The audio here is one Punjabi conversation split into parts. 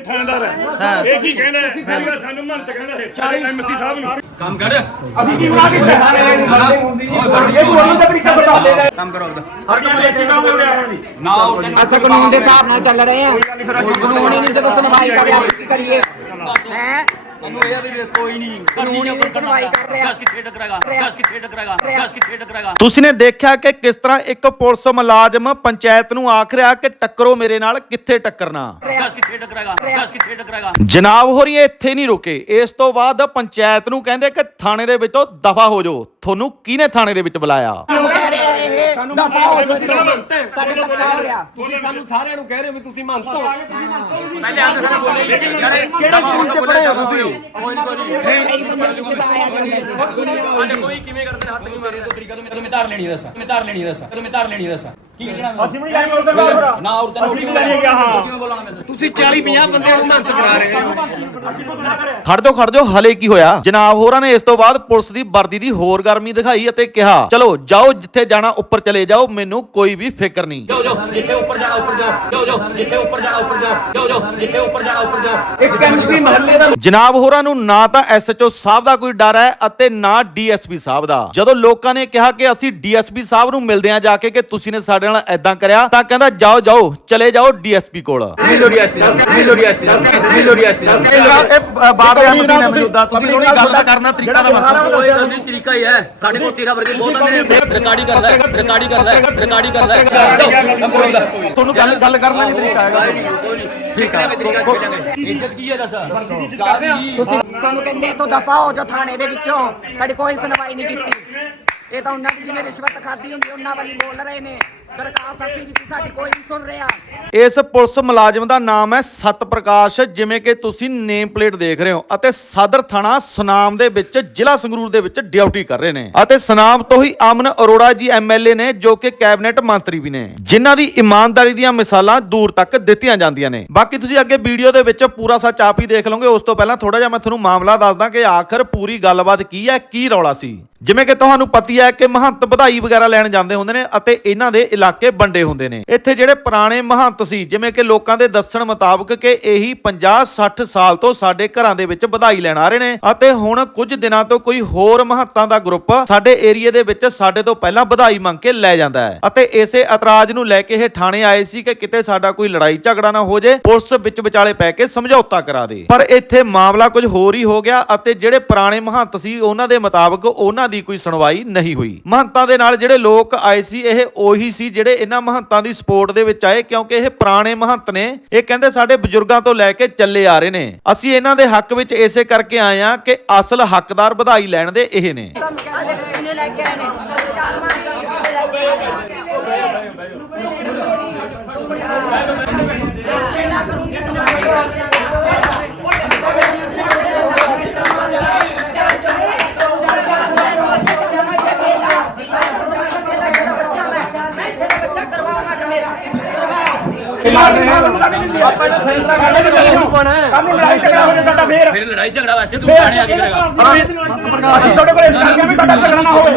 ਇਹ ਥਾਣੇਦਾਰ ਹੈ। ਇਹ ਕੀ ਕਹਿੰਦਾ ਹੈ? ਸਾਡਾ ਸਾਨੂੰ ਮੰਤ ਕਹਿੰਦਾ ਹੈ। ਸਾਰੇ ਐਮਸੀ ਸਾਹਿਬ ਨੂੰ। ਕੰਮ ਕਰ। ਅਸੀਂ ਕੀ ਬਣਾ ਕੇ ਖਾਣੇ ਨੂੰ ਮਰਦੇ ਹੁੰਦੀ ਜੀ ਇਹ ਤੁਹਾਨੂੰ ਤਾਂ ਤਰੀਕਾ ਬਤਾ ਦੇ ਦੇ ਕੰਮ ਕਰੋ। ਉਹਦਾ। ਹਰ ਕੰਮ ਬੇਇੱਜ਼ਤੀ ਕੰਮ ਹੋ ਰਿਹਾ। ਹੈ ਜੀ ਨਾ ਉਹ ਅੱਜ ਤਾਂ ਕਾਨੂੰਨ ਦੇ ਹਿਸਾਬ ਨਾਲ ਚੱਲ ਰਹੇ ਆ ਕਾਨੂੰਨ ਹੀ ਨਹੀਂ ਜਦੋਂ ਸੁਣਵਾਈ ਕਰ ਰਿਹਾ ਅਸੀਂ ਕੀ ਕਰੀਏ? ਹੈ? ਤੈਨੂੰ ਇਹ ਆ ਵੀ ਕੋਈ ਨਹੀਂ ਕਾਨੂੰਨ ਹੀ ਨਹੀਂ ਸੁਣਵਾਈ ਕਰ ਰਿਹਾ। ਦੱਸ ਕਿੱਥੇ ਟਕਰਾਗਾ ਦੱਸ ਕਿੱਥੇ ਟਕਰਾਗਾ ਦੱਸ ਕਿੱਥੇ ਟਕਰਾਗਾ ਤੁਸੀਂ ਨੇ ਦੇਖਿਆ ਕਿ ਕਿਸ ਤਰ੍ਹਾਂ ਇੱਕ ਪੁਲਿਸ ਮੁਲਾਜ਼ਮ ਪੰਚਾਇਤ ਨੂੰ ਆਖ ਰਿਹਾ ਕਿ ਟੱਕਰੋ ਮੇਰੇ ਨਾਲ ਕਿੱਥੇ ਟੱਕਰਨਾ? ਦੱਸ ਕਿੱਥੇ ਟਕਰਾਗਾ ਦੱਸ ਕਿੱਥੇ ਟਕਰਾਗਾ ਜਨਾਬ ਹੋਰੀ ਇੱਥੇ ਨਹੀਂ ਰੁਕੇ। ਇਸ ਤੋਂ ਬਾਅਦ ਪੰਚਾਇਤ ਨੂੰ ਕਹਿੰਦੇ ਕਿ ਥਾਣੇ ਦੇ ਵਿੱਚੋਂ ਦਫਾ ਹੋ ਜਾਓ। ਤੁਹਾਨੂੰ ਕਿਹਨੇ ਥਾਣੇ ਦੇ ਵਿੱਚ ਬੁਲਾਇਆ? ਕਿਉਂ ਕਹਿ ਰਹੇ ਆ ਇਹ ਦਫਾ ਹੋ ਜਾਓ ਇੱਥੋਂ। ਸਾਡੇ ਧੱਕਾ ਹੋ ਰਿਹਾ ਤੁਸੀਂ ਸਾਨੂੰ ਸਾਰਿਆਂ ਨੂੰ ਕਹਿ ਰਹੇ ਹੋ ਵੀ ਤੁਸੀਂ ਮੰਨਤ ਹੋ। ਪਹਿਲੇ ਆਪ ਸਾਨੂੰ ਬੋਲੇ ਕਿਹੜੇ ਸਕੂਲ ਚ ਪੜ੍ਹੇ ਹੋ ਤੁਸੀਂ? ਕੋਈ ਨਹੀਂ ਕੋਈ ਜੀ। ਕਿਵੇਂ ਕਰਦੇ? ਹੱਥ ਨਹੀਂ ਮਾਰੇ ਤੋਂ ਤਰੀਕਾ ਤੋਂ ਮੈਂ ਧਾਰ ਲੈਣੀ ਦੱਸ। ਮੈਂ ਧਾਰ ਲੈਣੀ ਦੱਸ। ਮੈਂ ਧਾਰ ਲੈਣੀ ਦੱਸ। ਕੀ ਲੈਣਾ ਅਸੀਂ ਵੀ ਜਾਣੀ ਉਧਰ ਬਾਹਰ। ਨਾ ਤੈਨੂੰ ਅਸੀਂ ਵੀ ਲੈਣੀ ਗਿਆ ਹਾਂ। ਕਿਵੇਂ ਬੋਲਣਾ ਮੈਂ ਤੁਸੀਂ 40 50 ਬੰਦੇ ਨੂੰ ਮੰਨਤ ਕਰਾ ਰਹੇ ਹੋ। ਖੜ ਜਾਓ ਖੜ ਜਾਓ ਹਲੇ ਕੀ ਹੋਇਆ? ਜਨਾਬ ਹੋਰਾਂ ਨੇ ਇਸ ਤੋਂ ਬਾਅਦ ਪੁਲਿਸ ਦੀ ਵਰਦੀ ਦੀ ਹੋਰ ਗਰਮੀ ਦਿਖਾਈ ਅਤੇ ਕਿਹਾ ਚਲੋ ਜਾਓ ਜਿੱਥੇ ਜਾਣਾ ਉੱਪਰ ਚਲੇ ਜਾਓ ਮੈਨੂੰ ਕੋਈ ਵੀ ਫਿਕਰ ਨਹੀਂ। ਜਾਓ ਜਾਓ ਜਿੱਥੇ ਉੱਪਰ ਜਾਣਾ ਉੱਪਰ ਜਾਓ। ਜਾਓ ਜਾਓ ਜਿੱਥੇ ਉੱਪਰ ਜਾਣਾ ਉੱਪਰ ਜਾਓ। ਜਾਓ ਜਾਓ ਜਿੱਥੇ ਉੱਪਰ ਜਾਣਾ ਉੱਪਰ ਜਾਓ। ਇੱਕ ਐਮਸੀ ਮਹੱਲੇ ਦਾ ਜਨਾਬ ਹੋਰਾਂ ਨੂੰ ਨਾ ਤਾਂ ਐਸਐਚਓ ਸਾਹਿਬ ਦਾ ਕੋਈ ਡਰ ਹੈ ਅਤੇ ਨਾ ਡੀਐਸਪੀ ਸਾਹਿਬ ਦਾ। ਜਦੋਂ ਲੋਕਾਂ ਨੇ ਕਿਹਾ ਕਿ ਅਸੀਂ ਡੀਐਸਪੀ ਸਾਹਿਬ ਨੂੰ ਮਿਲਦੇ ਹਾਂ ਜਾ ਕੇ ਕਿ ਤੁਸੀਂ ਨੇ ਸਾਡੇ ਨਾਲ ਐਦਾਂ ਕਰਿਆ ਤਾਂ ਕਹਿੰਦਾ ਜਾਓ ਜਾਓ ਚਲੇ ਜਾਓ ਡੀਐਸਪੀ ਕੋਲ। ਇਹ ਬਾਹਰ ਦੇ ਐਮਸੀ ਨੇ ਮੌਜੂਦਾ ਤੁਸੀਂ ਥੋੜੀ ਗੱਲ ਦਾ ਕਰਨਾ ਤਰੀਕਾ ਦਾ ਵਰਤੋ ਕੋਈ ਗੱਲ ਨਹੀਂ ਤਰੀਕਾ ਹੀ ਹੈ ਸਾਡੇ ਕੋਲ ਤੇਰਾ ਵਰਗੇ ਬਹੁਤ ਆਉਂਦੇ ਨੇ ਰਿਕਾਰਡਿੰਗ ਕਰ ਲੈ ਰਿਕਾਰਡਿੰਗ ਕਰ ਲੈ ਰਿਕਾਰਡਿੰਗ ਕਰ ਲੈ ਤੁਹਾਨੂੰ ਗੱਲ ਗੱਲ ਕਰਨ ਨਹੀਂ ਤਰੀਕਾ ਹੈਗਾ ਠੀਕ ਹੈ ਇੱਜ਼ਤ ਕੀ ਹੈ ਦੱਸ ਸਾਨੂੰ ਕਹਿੰਦੇ ਇੱਥੋਂ ਦਫਾ ਹੋ ਜਾਓ ਥਾਣੇ ਦੇ ਵਿੱਚੋਂ। ਸਾਡੀ ਕੋਈ ਸੁਣਵਾਈ ਨਹੀਂ ਕੀਤੀ ਇਹ ਤਾਂ ਉਹਨਾਂ ਦੀ ਜਿਵੇਂ ਰਿਸ਼ਵਤ ਖਾਦੀ ਹੁੰਦੀ, ਉਹਨਾਂ ਵਾਲੀ ਬੋਲ ਰਹੇ ਨੇ। ਦਰਖਾਸਤ ਅਸੀਂ ਦਿੱਤੀ, ਸਾਡੀ ਕੋਈ ਨਹੀਂ ਸੁਣ ਰਿਹਾ। ਇਸ ਪੁਲਿਸ ਮੁਲਾਜ਼ਮ ਦਾ ਨਾਮ ਹੈ ਸਤਪ੍ਰਕਾਸ਼, ਜਿਵੇਂ ਕਿ ਤੁਸੀਂ ਨੇਮ ਪਲੇਟ ਦੇਖ ਰਹੇ ਹੋ ਅਤੇ ਸਦਰ ਥਾਣਾ ਸੁਨਾਮ ਦੇ ਵਿੱਚ, ਜ਼ਿਲ੍ਹਾ ਸੰਗਰੂਰ ਦੇ ਵਿੱਚ ਡਿਊਟੀ ਕਰ ਰਹੇ ਨੇ। ਅਤੇ ਸੁਨਾਮ ਤੋਂ ਹੀ ਅਮਨ ਅਰੋੜਾ ਜੀ ਐਮਐਲਏ ਨੇ, ਜੋ ਕਿ ਕੈਬਨਿਟ ਮੰਤਰੀ ਵੀ ਨੇ। ਜਿਨ੍ਹਾਂ ਦੀ ਇਮਾਨਦਾਰੀ ਦੀਆਂ ਮਿਸਾਲਾਂ ਦੂਰ ਤੱਕ ਦਿੱਤੀਆਂ ਜਾਂਦੀਆਂ ਨੇ। ਬਾਕੀ ਤੁਸੀਂ ਅੱਗੇ ਵੀਡੀਓ ਦੇ ਵਿੱਚ ਪੂਰਾ ਸੱਚ ਆਪ ਹੀ ਦੇਖ ਲਓਗੇ। ਉਸ ਤੋਂ ਪਹਿਲਾਂ ਥੋੜਾ ਜਿਹਾ ਮੈਂ ਤੁਹਾਨੂੰ ਮਾਮਲਾ ਦੱਸਦਾ ਕਿ ਆਖਰ ਪੂਰੀ ਗੱਲਬਾਤ ਕੀ ਹੈ, ਕੀ ਰੌਲਾ ਸੀ? ਜਿਵੇਂ ਕਿ ਤੁਹਾਨੂੰ ਪਤੀ ਹੈ ਕਿ ਮਹੰਤ ਵਧਾਈ ਵਗੈਰਾ ਲੈਣ ਜਾਂਦੇ ਹੁੰਦੇ ਨੇ ਅਤੇ ਇਹਨਾਂ ਦੇ ਇਲਾਕੇ ਵੰਡੇ ਹੁੰਦੇ ਨੇ। ਇੱਥੇ ਜਿਹੜੇ ਪੁਰਾਣੇ ਮਹੰਤ ਸੀ, ਜਿਵੇਂ ਕਿ ਲੋਕਾਂ ਦੇ ਦੱਸਣ ਮੁਤਾਬਕ ਕਿ ਇਹੀ 50 60 ਸਾਲ ਤੋਂ ਸਾਡੇ ਘਰਾਂ ਦੇ ਵਿੱਚ ਵਧਾਈ ਲੈਣ ਆ ਰਹੇ ਨੇ। ਅਤੇ ਹੁਣ ਕੁਝ ਦਿਨਾਂ ਤੋਂ ਕੋਈ ਹੋਰ ਮਹੰਤਾਂ ਦਾ ਗਰੁੱਪ ਸਾਡੇ ਏਰੀਏ ਦੇ ਵਿੱਚ ਸਾਡੇ ਤੋਂ ਪਹਿਲਾਂ ਵਧਾਈ ਮੰਗ ਕੇ ਲੈ ਜਾਂਦਾ ਹੈ। ਅਤੇ ਇਸੇ ਇਤਰਾਜ਼ ਨੂੰ ਲੈ ਕੇ ਇਹ ਥਾਣੇ ਆਏ ਸੀ ਕਿ ਕਿਤੇ ਸਾਡਾ ਕੋਈ ਲੜਾਈ ਝਗੜਾ ਨਾ ਹੋ ਜੇ, ਪੁਲਿਸ ਵਿੱਚ ਵਿਚਾਲੇ ਪੈ ਕੇ ਸਮਝੌਤਾ ਕਰਾ ਦੇ। ਪਰ ਇੱਥੇ ਮਾਮਲਾ ਕੁਝ ਹੋਰ ਹੀ ਹੋ ਗਿਆ ਅਤੇ ਜਿਹੜੇ ਪੁਰਾਣੇ ਮਹੰਤ ਸੀ, ਉਹਨਾਂ ਦੇ ਮੁਤਾਬਕ ਉਹਨਾਂ ਦੀ ਕੋਈ ਸੁਣਵਾਈ ਨਹੀਂ ਹੋਈ। ਮਹੰਤਾਂ ਦੇ ਨਾਲ ਜਿਹੜੇ ਲੋਕ ਆਏ ਸੀ, ਇਹ ਉਹੀ ਸੀ ਜਿਹੜੇ ਇਹਨਾਂ ਮਹੰਤਾਂ ਦੀ ਸਪੋਰਟ ਦੇ ਵਿੱਚ ਆਏ, ਕਿਉਂਕਿ ਇਹ ਪੁਰਾਣੇ ਮਹੰਤ ਨੇ, ਇਹ ਕਹਿੰਦੇ ਸਾਡੇ ਬਜ਼ੁਰਗਾਂ ਤੋਂ ਲੈ ਕੇ ਚੱਲੇ ਆ ਰਹੇ ਨੇ। ਅਸੀਂ ਇਹਨਾਂ ਦੇ ਹੱਕ ਵਿੱਚ ਇਸੇ ਕਰਕੇ ਆਏ ਆ ਕਿ ਅਸਲ ਹੱਕਦਾਰ ਵਧਾਈ ਲੈਣ ਦੇ ਇਹ ਨੇ। ਆਪਾਂ ਕਿ ਚੱਲੇ ਨੂੰ ਕੱਲ ਨੂੰ ਲੜਾਈ ਝਗੜਾ ਹੋ ਜਾ ਸਾਡਾ ਫੇਰ। ਫਿਰ ਲੜਾਈ ਝਗੜਾ ਵਾਸਤੇ ਤੂੰ ਥਾਣੇ ਆ ਕੇ ਕਰੇਗਾ ਅਸੀਂ ਤੁਹਾਡੇ ਕੋਲ ਇਸ ਕਰਕੇ ਵੀ ਸਾਡਾ ਝਗੜਾ ਨਾ ਹੋਵੇ।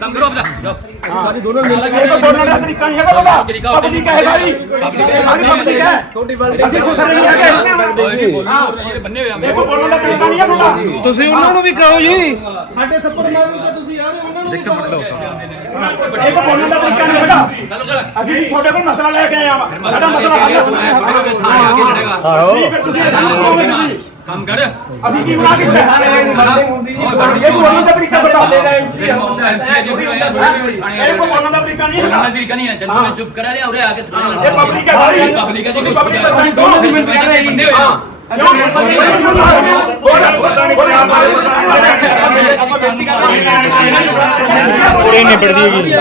ਕੰਮ ਕਰੋ ਆਪਦਾ ਜਾਓ ਸਾਡੀ ਦੋਨੋਂ ਮਿਲ ਇਹ ਤਾਂ ਬੋਲਣ ਦਾ ਤਰੀਕਾ ਨਹੀਂ ਹੈਗਾ ਤੁਹਾਡਾ ਪਬਲਿਕ ਹੈ ਸਾਰੀ। ਇਹ ਸਾਰੀ ਪਬਲਿਕ ਹੈ। ਅਸੀਂ ਖੁਦ ਨਹੀਂ ਹੈਗੇ ਇਹ ਬੰਨੇ ਹੋਏ ਆ। ਇਹ ਕੋਈ ਬੋਲਣ ਦਾ ਤਰੀਕਾ ਨਹੀਂ ਹੈ ਤੁਹਾਡਾ। ਤੁਸੀਂ ਉਹਨਾਂ ਨੂੰ ਵੀ ਕਹੋ ਜੀ। ਇਹ ਕੋਈ ਬੋਲਣ ਦਾ ਤਰੀਕਾ ਨਹੀਂ ਹੈਗਾ। ਅਸੀਂ ਵੀ ਤੁਹਾਡੇ ਕੋਲ ਮਸਲਾ ਲੈ ਕੇ ਆਏ ਆ। ਸਾਡਾ ਮਸਲਾ ਹੱਲ ਹੋਣਾ ਹੈ ਨਹੀਂ ਤੁਸੀਂ ਸਾਨੂੰ ਕਹੋਗੇ ਤੁਸੀਂ? ਕੰਮ ਕਰ। ਅਸੀਂ ਕੀ ਬਣਾ ਕੇ ਇਹ ਬੋਲਣ ਦਾ ਤਰੀਕਾ ਬਤਾ ਦੇ ਦੇ ਐਮਸੀ ਹੁੰਦਾ ਹੈ। ਇਹ ਬੋਲਣ ਦਾ ਤਰੀਕਾ ਨਹੀਂ ਉਹਨਾਂ ਦੀ ਕਨੀ ਹੈ। ਚੱਲ ਮੈਂ ਚੁੱਪ ਕਰਾ ਲਿਆ ਉਰੇ ਆ ਕੇ ਇਹ ਪਬਲਿਕ ਹੈ ਸਾਰੀ। ਪਬਲਿਕ ਹੈ ਜੀ। ਪਬਲਿਕ ਸਰਪੰਚ ਦੋਨੋਂ ਦੀ ਮਿੰਟ ਕਰ ਰਹੇ ਕਿਉਂ ਪੂਰੀ ਨਿਬੜਦੀ ਹੈਗੀ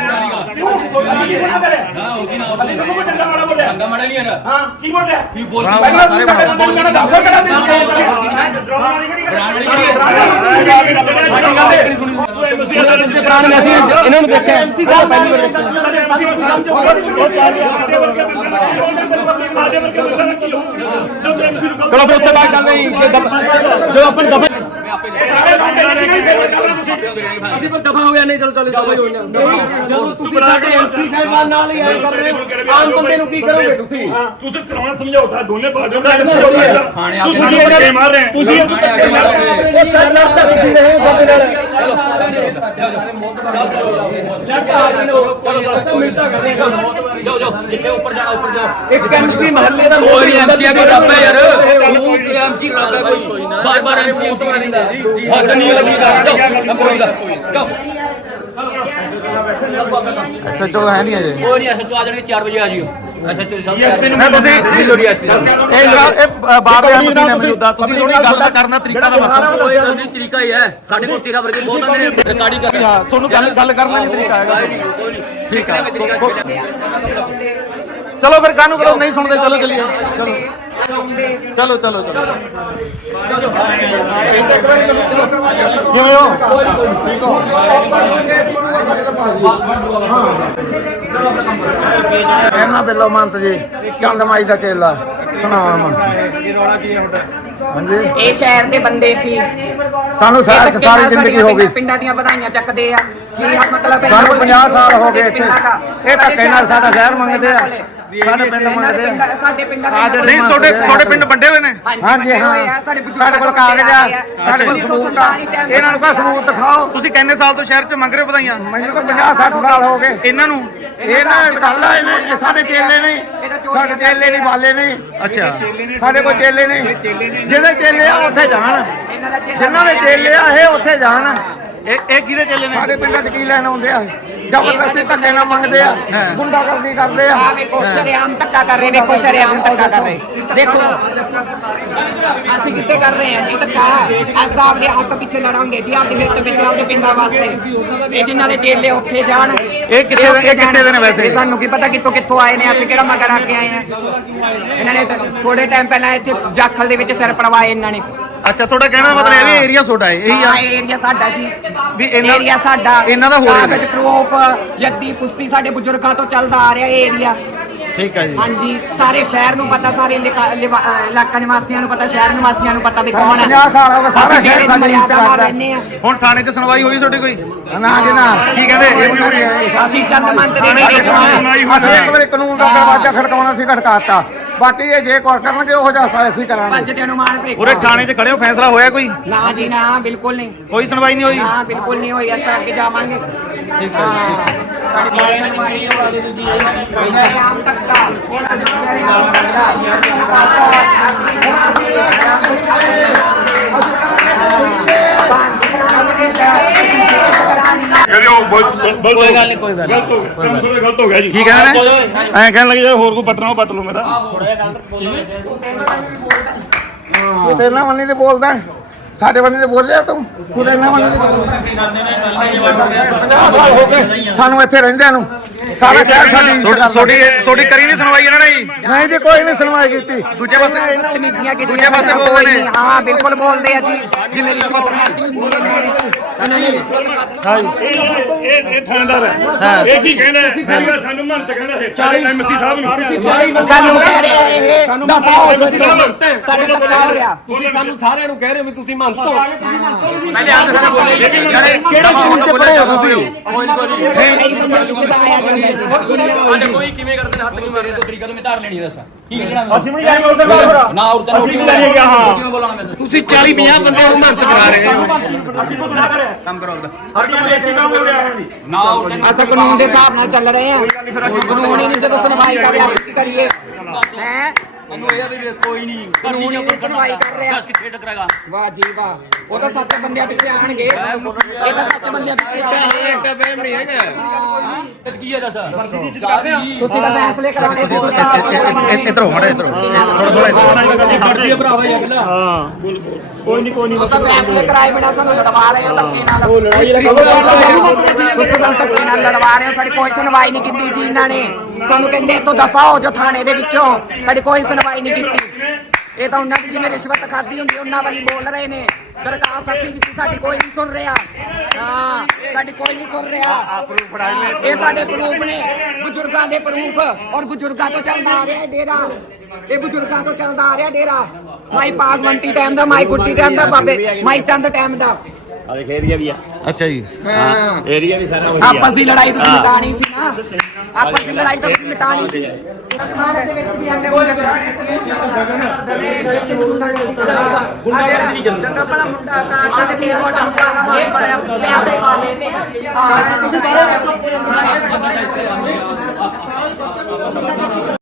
ਨਹੀਂ ਬਣਾ ਕਰੇ ਨਾ ਹੋਕੀ ਨਾ ਅਸੀਂ ਤੁਹਾਨੂੰ ਕੋਈ ਚੰਗਾ ਮਾੜਾ ਬੋਲਿਆ ਚੰਗਾ ਮਾੜਾ ਨਹੀਂ ਯਾਰ ਹਾਂ ਕੀ ਬੋਲਿਆ ਕੀ ਬੋਲ ਪਹਿਲਾਂ ਤੁਸੀਂ ਸਾਡੇ ਬੰਦੇ ਨੂੰ ਕਹਿਣਾ ਦੱਸੋ ਕਿਹੜਾ ਦਿਨ ਪੁਰਾਣੇ ਮੈਸੇਜ ਇਹਨਾਂ ਨੂੰ ਦੇਖਿਆ ਐਮਸੀ ਸਾਹਿਬ ਪਹਿਲੀ ਵਾਰ ਚਲੋ ਫਿਰ ਉੱਤੇ ਬਾਅਦ ਚੱਲਦੇ ਜੀ ਜੋ ਆਪਣੀ ਦਫਾ ਅਸੀਂ ਪਰ ਦਫਾ ਹੋ ਗਿਆ ਨਹੀਂ ਚਲੋ ਚਲੋ ਦਫਾ ਹੀ ਹੋਈ ਨਾ ਜਦੋਂ ਤੁਸੀਂ ਸਾਡੇ ਐਮਸੀ ਸਾਹਿਬਾਨ ਨਾਲ ਹੀ ਐ ਕਰ ਰਹੇ ਹੋ ਆਮ ਬੰਦੇ ਨੂੰ ਕੀ ਕਰੋਗੇ ਤੁਸੀਂ? ਤੁਸੀਂ ਕਰਾਉਣਾ ਸਮਝੌਤਾ ਦੋਨੇ ਪਾਰਟੀਆਂ ਦਾ ਤੁਸੀਂ ਤੁਸੀਂ ਧੱਕੇ ਮਾਰ ਰਹੇ ਤੁਸੀਂ ਧੱਕੇ ਮਾਰ ਰਹੇ ਹੋ। ਉਹ ਸੱਚ ਨਾਲ ਤਾਂ ਤੁਸੀਂ ਰਹੇ ਹੋ ਸਾਡੇ ਨਾਲ। ਜਾਓ ਜਾਓ ਜਿੱਥੇ ਉੱਪਰ ਜਾਣਾ ਉੱਪਰ ਜਾਓ। ਇੱਕ ਐਮਸੀ ਮਹੱਲੇ ਦਾ ਕੋਈ ਐਮਸੀ ਆ ਕੋਈ ਰੱਬ ਹੈ ਯਾਰ। ਤੂੰ ਕੋਈ ਐਮਸੀ ਰੱਬ ਹੈ ਕੋਈ। ਬਾਰ ਬਾਰ ਐਮਸੀ ਉੱਤੇ ਰਹਿੰਦਾ ਹੱਥ ਨਹੀਂ ਲੱਗੀ ਕਰ ਜਾਓ ਕੰਮ ਕਰੋ ਜਾਓ ਐਸਐਚਓ ਹੈ ਨਹੀਂ ਅਜੇ। ਕੋਈ ਨਹੀਂ ਐਸਾ ਆ ਜਾਣਗੇ 4 ਵਜੇ ਆ ਜਿਓ। ਸਭ ਮੈਂ ਤੁਸੀਂ ਇਹ ਜਰਾ ਇਹ ਬਾਹਰ ਦੇ ਐਮਸੀ ਨੇ ਮੌਜੂਦਾ ਤੁਸੀਂ ਥੋੜੀ ਗੱਲ ਦਾ ਕਰਨਾ ਤਰੀਕਾ ਦਾ ਵਰਤੋ ਕੋਈ ਗੱਲ ਨਹੀਂ ਤਰੀਕਾ ਹੀ ਹੈ। ਸਾਡੇ ਕੋਲ ਤੇਰਾ ਵਰਗੇ ਬਹੁਤ ਨੇ ਰਿਕਾਰਡਿੰਗ ਕਰ ਹਾਂ, ਤੁਹਾਨੂੰ ਗੱਲ ਗੱਲ ਕਰਨ ਦਾ ਨਹੀਂ ਤਰੀਕਾ ਹੈਗਾ। ਕੋਈ ਨਹੀਂ। ਕੋਈ ਨਹੀਂ ਠੀਕ ਹੈ। ਚਲੋ ਫਿਰ ਕਾਹਨੂੰ ਕਰੋ ਨਹੀਂ ਸੁਣਦੇ ਚਲੋ ਚਲੀਏ। ਚਲੋ। ਚਲੋ ਚਲੋ ਚਲੋ। ਕਿਵੇਂ ਹੋ? ਠੀਕ ਹੋ? ਇਹਨਾਂ ਬਿੱਲੋ ਮੰਤ ਜੀ ਚੰਦਮਾਈ ਦਾ ਚੇਲਾ ਸੁਨਾਮ। ਹਾਂਜੀ? ਇਹ ਸ਼ਹਿਰ ਦੇ ਬੰਦੇ ਸੀ। ਸਾਨੂੰ ਸਾਰੀ ਸਾਰੀ ਜ਼ਿੰਦਗੀ ਹੋ ਗਈ। ਪਿੰਡਾਂ ਦੀਆਂ ਵਧਾਈਆਂ ਚੱਕਦੇ ਆ। ਕੀ ਮਤਲਬ ਹੈ ਸਾਨੂੰ 50 ਸਾਲ ਹੋ ਗਏ ਇੱਥੇ। ਇਹ ਧੱਕੇ ਨਾਲ ਸਾਡਾ ਸ਼ਹਿਰ ਮੰਗਦੇ ਆ। ਸਾਡੇ ਪਿੰਡ ਇਹਨਾਂ ਦੇ ਮੰਗਦੇ ਪਿੰਡਾਂ ਆ ਸਾਡੇ ਪਿੰਡਾਂ ਆਹ ਜਿਹੜੇ ਨਹੀਂ ਤੁਹਾਡੇ ਤੁਹਾਡੇ ਪਿੰਡ ਵੱਡੇ ਹੋਏ ਨੇ। ਹਾਂਜੀ ਹਾਂ। ਸਾਡੇ ਕੋਲ ਕਾਗਜ਼ ਆ। ਸਾਡੇ ਕੋਲ ਸਬੂਤ ਆ। ਇਹਨਾਂ ਨੂੰ ਕਾ ਸਬੂਤ ਦਿਖਾਓ। ਤੁਸੀਂ ਕਿੰਨੇ ਸਾਲ ਤੋਂ ਸ਼ਹਿਰ 'ਚ ਮੰਗ ਰਹੇ ਹੋ ਵਧਾਈਆਂ? ਮੈਨੂੰ ਤਾਂ 50 60 ਸਾਲ ਹੋ ਗਏ। ਇਹਨਾਂ ਨੂੰ? ਇਹਨਾਂ ਗੱਲ ਆ ਇਹਨੇ ਇਹ ਸਾਡੇ ਚੇਲੇ ਨੇ ਸਾਡੇ ਚੇਲੇ ਨਹੀਂ ਬਾਲੇ ਨੇ ਅੱਛਾ। ਸਾਡੇ ਕੋਲ ਚੇਲੇ ਨੇ ਜਿਹਦੇ ਚੇਲੇ ਆ ਉੱਥੇ ਜਾਣ। ਇਹਨਾਂ ਦਾ ਚੇਲਾ ਜਿਨ੍ਹਾਂ ਦੇ ਚੇਲੇ ਆ ਇਹ ਉੱਥੇ ਜਾਣ। ਇਹ ਇਹ ਕਿਹਦੇ ਚੱਲੇ ਨੇ? ਸਾਡੇ ਪਿੰਡਾਂ 'ਚ ਕੀ ਲੈਣ ਆਉਂਦੇ ਆ? ਜ਼ਬਰਦਸਤੀ ਧੱਕੇ ਨਾਲ ਮੰਗਦੇ ਆ ਗੁੰਡਾਗਰਦੀ ਕਰਦੇ ਆ। ਆ ਵੇਖੋ ਸ਼ਰੇਆਮ ਧੱਕਾ ਕਰ ਰਹੇ ਵੇਖੋ ਸ਼ਰੇਆਮ ਧੱਕਾ ਕਰ ਰਹੇ। ਦੇਖੋ ਅਸੀਂ ਕਿੱਥੇ ਕਰ ਰਹੇ ਹਾਂ ਜੀ ਧੱਕਾ? ਅਸੀਂ ਤਾਂ ਆਪਦੇ ਹੱਕ ਪਿੱਛੇ ਲੜਾਂਗੇ ਜੀ ਆਪਦੇ ਹਿੱਤ ਵਿੱਚ ਆਪਦੇ ਪਿੰਡਾਂ ਵਾਸਤੇ। ਇਹ ਜਿਨ੍ਹਾਂ ਦੇ ਚੇਲੇ ਉੱਥੇ ਜਾਣ ਇਹ ਕਿੱਥੇ ਇਹ ਕਿੱਥੇ ਦੇ ਨੇ ਵੈਸੇ? ਸਾਨੂੰ ਕੀ ਪਤਾ ਕਿੱਥੋਂ ਕਿੱਥੋਂ ਆਏ ਨੇ ਅਸੀਂ ਕਿਹੜਾ ਮਗਰ ਆ ਕੇ ਆਏ ਆ। ਇਹਨਾਂ ਨੇ ਥੋੜੇ ਟਾਈਮ ਪਹਿਲਾਂ ਇੱਥੇ ਜਾਖਲ ਦੇ ਵਿੱਚ ਸਿਰ ਪੜਵਾਏ ਇਹਨਾਂ ਨੇ। ਅੱਛਾ ਤੁਹਾਡਾ ਕਹਿਣਾ ਮਤਲਬ ਇਹ ਵੀ ਏਰੀਆ ਤੁਹਾਡਾ ਹੈ ਇਹੀ ਆ। ਹਾਂ ਏਰੀਆ ਸਾਡਾ ਜੀ। ਵੀ ਇਹਨਾਂ- ਏਰੀਆ ਸਾਡਾ ਇਹਨਾਂ ਦਾ ਹੋ ਰਿਹਾ ਕਾਗਜ਼ ਪ੍ਰੂਫ ਜੱਦੀ ਪੁਸ਼ਤੀ ਸਾਡੇ ਬਜ਼ੁਰਗਾਂ ਤੋਂ ਚੱਲਦਾ ਆ ਰਿਹਾ ਇਹ ਏਰੀਆ ਠੀਕ ਹੈ ਜੀ। ਹਾਂਜੀ ਸਾਰੇ ਸ਼ਹਿਰ ਨੂੰ ਪਤਾ ਸਾਰੇ ਇਲਾਕਾ ਲਿਵਾ- ਅਹ ਇਲਾਕਾ ਨਿਵਾਸੀਆਂ ਨੂੰ ਪਤਾ ਸ਼ਹਿਰ ਨਿਵਾਸੀਆਂ ਨੂੰ ਪਤਾ ਵੀ ਕੌਣ ਹੈ। 50 ਸਾਲ ਹੋ ਗਏ ਸਾਰਾ ਅਸੀਂ ਸ਼ਹਿਰ ਇੱਜ਼ਤ ਮਰਿਆਦਾ ਨਾਲ ਕਰਦਾ ਰਹਿੰਦੇ ਆ ਹੁਣ ਥਾਣੇ 'ਚ ਸੁਣਵਾਈ ਹੋਈ ਤੁਹਾਡੀ ਕੋਈ? ਨਾ ਜੀ ਨਾ। ਕੀ ਕਹਿੰਦੇ? ਅਸੀਂ ਚੰਦ ਮੰਤ ਦੇ ਡੇਰੇ ਅਸੀਂ ਇੱਕ ਵਾਰੀ ਕਾਨੂੰਨ ਦਾ ਦਰਵਾਜ਼ਾ ਖੜਕਾਉਣਾ ਸੀ ਖੜਕਾਤਾ ਬਾਕੀ ਇਹ ਜੇ ਕੋਰ ਕਰਨਗੇ ਉਹ ਜਿਹਾ ਸਾ- ਅਸੀਂ ਕਰਾਂਗੇ ਪੰਜ ਤੇ ਅਨੁਮਾਨ ਤੇ ਉਰੇ ਥਾਣੇ 'ਚ ਖੜੇ ਹੋ ਫੈਸਲਾ ਹੋਇਆ ਕੋਈ ਨਾ ਜੀ ਨਾ ਬਿਲਕੁਲ ਨਹੀਂ ਕੋਈ ਸੁਣਵਾਈ ਨਹੀਂ ਹੋਈ ਨਾ ਬਿਲਕੁਲ ਨਹੀਂ ਹੋਈ ਅਸੀਂ ਤਾਂ ਅੱਗੇ ਜਾਵਾਂਗੇ ਠੀਕ ਹੈ ਜੀ, ਠੀਕ ਹੈ ਸਾਡੀ ਕੋਈ ਸੁਣਵਾਈ ਨਹੀਂ ਹੋਈ ਸ਼ਰੇਆਮ ਧੱਕਾ ਇਹਨਾਂ ਦੇ ਸ਼ਰੇਆਮ ਧੱਕਾ ਕਹਿੰਦੇ ਉਹ ਕੋਈ ਗੱਲ ਨਹੀਂ ਕੋਈ ਗੱਲ ਗਲਤ ਹੋ ਗਿਆ ਜੀ। ਕੀ ਐਂ ਕਹਿਣ ਲੱਗੇ ਜੇ ਹੋਰ ਕੋਈ ਪਟਣਾ ਉਹ ਪਟ ਲਓ ਮੇਰਾ। ਤੂੰ ਤੇ ਨਾ ਮੰਨੀ ਤੇ ਬੋਲਦਾ। ਸਾਡੇ ਬੰਦੇ ਤੇ ਬੋਲ ਰਿਹਾ ਤੂੰ? ਤੂੰ ਤੇ ਨਾ ਮੰਨੀ ਤੇ ਬੋਲਦਾ। 50 ਸਾਲ ਹੋ ਗਏ ਸਾਨੂੰ ਇੱਥੇ ਰਹਿੰਦਿਆਂ ਨੂੰ। ਸਾਰਾ ਸ਼ਹਿਰ ਸਾਡੀ ਇੱਜ਼ਤ ਕਰਦਾ। ਤੁਹਾਡੀ ਤੁਹਾਡੀ ਕਰੀ ਨਹੀਂ ਸੁਣਵਾਈ ਇਹਨਾਂ ਨੇ ਜੀ ਨਹੀਂ ਜੀ ਕੋਈ ਨਹੀਂ ਸੁਣਵਾਈ ਕੀਤੀ ਦੂਜੇ ਪਾਸੇ ਤਮੀਜ਼ੀਆਂ ਕੀਤੀਆਂ ਦੂਜੇ ਪਾਸੇ ਬੋਲਦੇ ਨੇ। ਹਾਂ ਬਿਲਕੁਲ ਬੋਲਦੇ ਆ ਜੀ ਰਿਸ਼ਵਤ ਖਾਦੀ ਇਹ ਇਹ ਇਹ ਥਾਣੇਦਾਰ ਹੈ ਇਹ ਕੀ ਕਹਿੰਦਾ ਹੈ? ਪਹਿਲਾਂ ਸਾਨੂੰ ਮੰਤ ਕਹਿੰਦਾ ਹੈ ਐਮਸੀ ਸਾਹਿਬ ਨੂੰ ਸਾਨੂੰ ਕਹਿ ਰਿਹਾ ਇਹ ਦਫਾ ਹੋ ਜਾਓ। ਸਾਡੇ ਧੱਕਾ ਹੋ ਰਿਹਾ ਤੁਸੀਂ ਸਾਨੂੰ ਸਾਰਿਆਂ ਨੂੰ ਕਹਿ ਰਹੇ ਹੋ ਵੀ ਤੁਸੀਂ ਮੰਨਤ ਹੋ ਪਹਿਲੇ ਆਪ ਸਾਨੂੰ ਬੋਲੇ ਕਿਹੜੇ ਸਕੂਲ ਚ ਪੜ੍ਹੇ ਹੋ ਤੁਸੀਂ ਕਈ ਬੰਦੇ ਵਿੱਚ ਤਾਂ ਆਇਆ ਜਾਂਦਾ ਜੀ ਸਾਡੇ ਕੋਈ ਕਿਵੇਂ ਕਰਦੇ ਨੇ? ਹੱਥ ਨਹੀਂ ਮਾਰੇ ਤੋਂ ਤਰੀਕਾ ਤੋਂ ਮੈਂ ਧਾਰ ਲੈਣੀ ਹੈ ਦੱਸ ਕੀ ਕਹਿਣਾ ਅਸੀਂ ਵੀ ਜਾਏਂਗੇ ਉਹਦੇ ਬਾਅਦ ਨਾ ਔਰ ਅਸੀਂ ਵੀ ਜਾਏਂਗੇ ਹਾਂ। ਕਿਵੇਂ ਬੋਲਣਾ ਮੈਂ ਤੁਸੀਂ 40 50 ਬੰਦੇ ਨੂੰ ਮੰਨਤ ਕਰਾ ਰਹੇ ਹੋ। ਅਸੀਂ ਕੁਝ ਨਾ ਕਰਿਆ। ਕੰਮ ਕਰੋ ਆਪਦਾ। ਹਰ ਕੰਮ ਬੇਇੱਜ਼ਤੀ ਕੰਮ ਹੋ ਰਿਹਾ ਜੀ ਨਾ ਔਰ ਅੱਜ ਤਾਂ ਕਾਨੂੰਨ ਦੇ ਹਿਸਾਬ ਨਾਲ ਚੱਲ ਰਹੇ ਆ। ਕਾਨੂੰਨ ਹੀ ਨਹੀਂ ਜਦੋਂ ਸੁਣਵਾਈ ਕਰ ਰਿਹਾ ਅਸੀਂ ਕੀ ਕਰੀਏ? ਹੈ? ਮੈਨੂੰ ਇਹ ਆ ਵੀ ਕੋਈ ਨਹੀਂ। ਕਾਨੂੰਨ ਹੀ ਨਹੀਂ ਸੁਣਵਾਈ ਕਰ ਰਿਹਾ ਦੱਸ ਕਿੱਥੇ ਟਕਰਾਗਾ? ਵਾਹ ਜੀ ਵਾਹ। ਉਹ ਤਾਂ ਸੱਤ ਬੰਦਿਆਂ ਪਿੱਛੇ ਆਣਗੇ ਇਹ ਤਾਂ ਸੱਤ ਬੰਦਿਆਂ ਪਿੱਛੇ ਆਣਗੇ ਇੱਕ ਬਹਿਮ ਨਹੀਂ ਹੈਗਾ ਤੇ ਕੀ ਹੈ ਦੱਸ? ਤੁਸੀਂ ਤਾਂ ਫੈਸਲੇ ਕਰਾਉਣੇ ਸੀ ਇੱਧਰ ਹੋ ਮੜਾ ਇੱਧਰ। ਥੋੜਾ ਥੋੜਾ ਕਰਦੀ ਭਰਾਵਾ ਕੋਈ ਨਹੀਂ ਉਹ ਤਾਂ ਫੈਸਲੇ ਕਰਾਏ ਬਿਨਾ ਸਾਨੂੰ ਲੜਵਾ ਰਹੇ ਹੋ ਧੱਕੇ ਨਾਲ। ਉਹ ਲੜਾਈ ਤੁਸੀਂ ਤਾਂ ਸਾਨੂੰ ਧੱਕੇ ਨਾਲ ਲੜਵਾ ਰਹੇ ਹੋ ਸਾਡੀ ਕੋਈ ਸੁਣਵਾਈ ਨਹੀਂ ਕੀਤੀ ਜੀ ਇਹਨਾਂ ਨੇ। ਸਾਨੂੰ ਕਹਿੰਦੇ ਇੱਥੋਂ ਦਫਾ ਹੋ ਜੋ ਥਾਣੇ ਦੇ ਵਿੱਚੋਂ। ਸਾਡੀ ਕੋਈ ਸੁਣਵਾਈ ਨਹੀਂ ਕੀਤੀ। ਇਹ ਤਾਂ ਉਹਨਾਂ ਦੀ ਜਿਵੇਂ ਰਿਸ਼ਵਤ ਖਾਦੀ ਹੁੰਦੀ, ਉਹਨਾਂ ਵਾਲੀ ਬੋਲ ਰਹੇ ਨੇ। ਦਰਖਾਸਤ ਅਸੀਂ ਦਿੱਤੀ, ਸਾਡੀ ਕੋਈ ਨਹੀਂ ਸੁਣ ਰਿਹਾ। ਹਾਂ, ਸਾਡੀ ਕੋਈ ਨਹੀਂ ਸੁਣ ਰਿਹਾ। ਇਹ ਸਾਡੇ ਪ੍ਰੂਫ ਨੇ। ਬਜ਼ੁਰਗਾਂ ਦੇ ਪ੍ਰੂਫ ਔਰ ਬਜ਼ੁਰਗਾਂ ਤੋਂ ਚੱਲਦਾ ਆ ਰਿਹਾ ਡੇਰਾ। ਇਹ ਬਜ਼ੁਰਗਾਂ ਤੋਂ ਚੱਲਦਾ ਆ ਰਿਹਾ ਡੇਰਾ। ਮਾਈ ਪਾਗਵੰਤੀ ਟਾਈਮ ਦਾ, ਮਾਈ ਗੁੱਡੀ ਟਾਈਮ ਦਾ, ਬਾਬੇ ਮਾਈ ਚੰਦ ਟਾਈਮ ਦਾ। ਆ ਦੇਖ ਏਰੀਆ ਵੀ ਆ ਅੱਛਾ ਜੀ ਹਾਂ ਏਰੀਆ ਵੀ ਸਾਰਾ ਵਧੀਆ ਆਪਸ ਦੀ ਲੜਾਈ ਤੁਸੀਂ ਮਿਟਾਣੀ ਸੀ ਨਾ ਆਪਸ ਦੀ ਲੜਾਈ ਤਾਂ ਤੁਸੀਂ ਮਿਟਾਣੀ ਸੀ ਥਾਣੇ ਦੇ ਵਿੱਚ ਵੀ ਆਂਦੇ ਮੁੰਡਾ ਕਰਦੀ ਹੈ ਗੁੰਡਾ ਚੰਗਾ ਭਲਾ ਮੁੰਡਾ ਆਕਾਸ਼ ਦੇ ਕੇ ਤੁਹਾਡਾ ਮੁੰਡਾ ਮਾਰ ਪੜਿਆ ਪਿਆ ਦੇ ਵਾਲੇ ਨੇ ਹਾਂ